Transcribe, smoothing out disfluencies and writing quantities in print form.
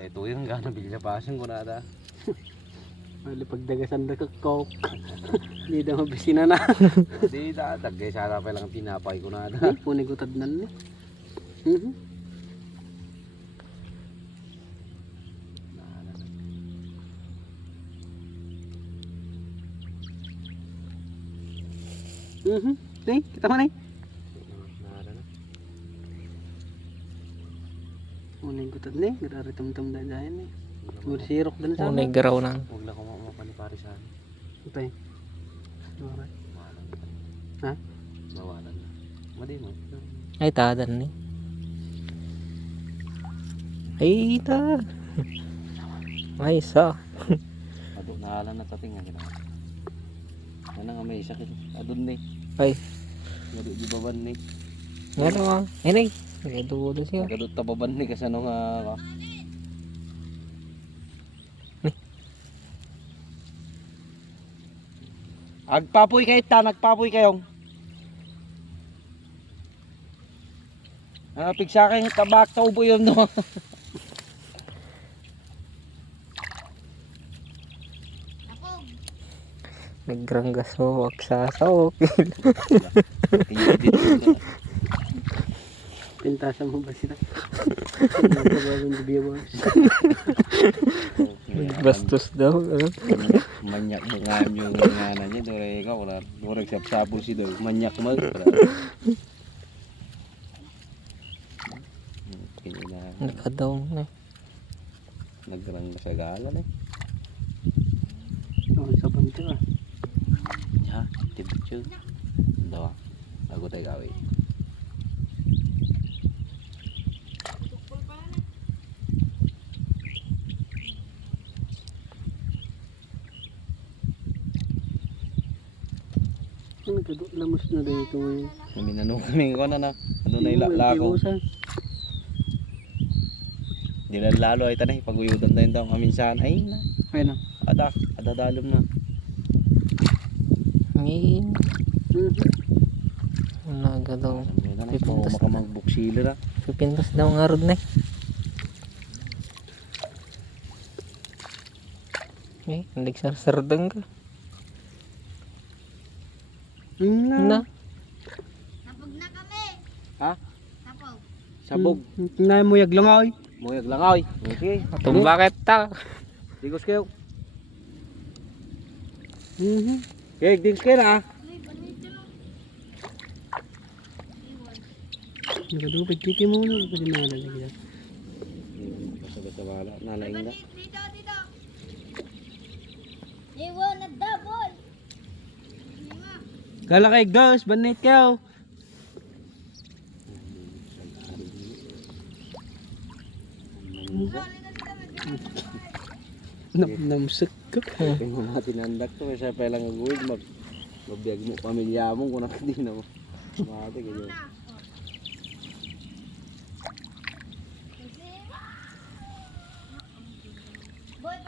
Ito yung gano'n bilyapasin ko na da. Wala pagdagasan na kakok. Hindi na mabisina na. Hindi da, tagay sana pa lang tinapay ko na da. Hindi, punigutad na ni. Nih, kita mana nih? Punigutad nih, gara-gara tem-tem na dyan nih. Sirok din sa Unay garaw na. Huwag lang ako mapaniparisan. Ito eh. Alright. Mawalan. Ha? Mawalan na. Madi mo. Ay, tadan ni. Ay, ta. Ay, sa. Ado, naalan na tatingan kita. Ano nga may sakit. Adun ni. Ay, Madi di baban ni. nga naman. Ay, nay. Ay, dulo siya. Nagkadot tababan ni kasi ano nga ka. Agpapoy kayo ta, nagpapoy kayong. Pigsa kayong tabak sa ubo yun no. Nagranggas mo, wag sasawok. Pintasan mo ba sila? Nagkabawang gabi ba? Bastos daw. Manyak mo nga yung ngana niya. Dore ikaw, wala. Dore sap-sapo si Dore. Manyak mo. Nakadaw na. Nagrang sa galan eh. Oh, sa banto ah. Ha? Tibityo. Dawa. Ako tayo gawin. Lamos na rin ito ngayon. Minanong kami ko na. Ano na ilako. Di na lalo ay tanay. Paguyudan tayo daw kaminsan. Ay na. Ayun na. Adadalom na. Ngayon. Nagadaw. Pipintas Baka magbuksila na. Pipintas daw nga rod na. Eh, hindi sarsardang ka. Na. Tapog na kami. Ha? Tapog. Sabog. Nay mo yag lang ay. Muyag lang ay. Okay. Atong bakit ta? Digos kayo. Okay, digos kayo na. Nagadupit piti mo na. Pwede malalagyan. Basta-basta wala. Nalaing na. Dito, dito. Iwan na double. Kala kay girls, banit kayo. Namsak ka. Kaya mo natin andak to. Siya pa lang ang uwig. Mabiyag mo pamilya mo kung hindi na mo. Mati kayo.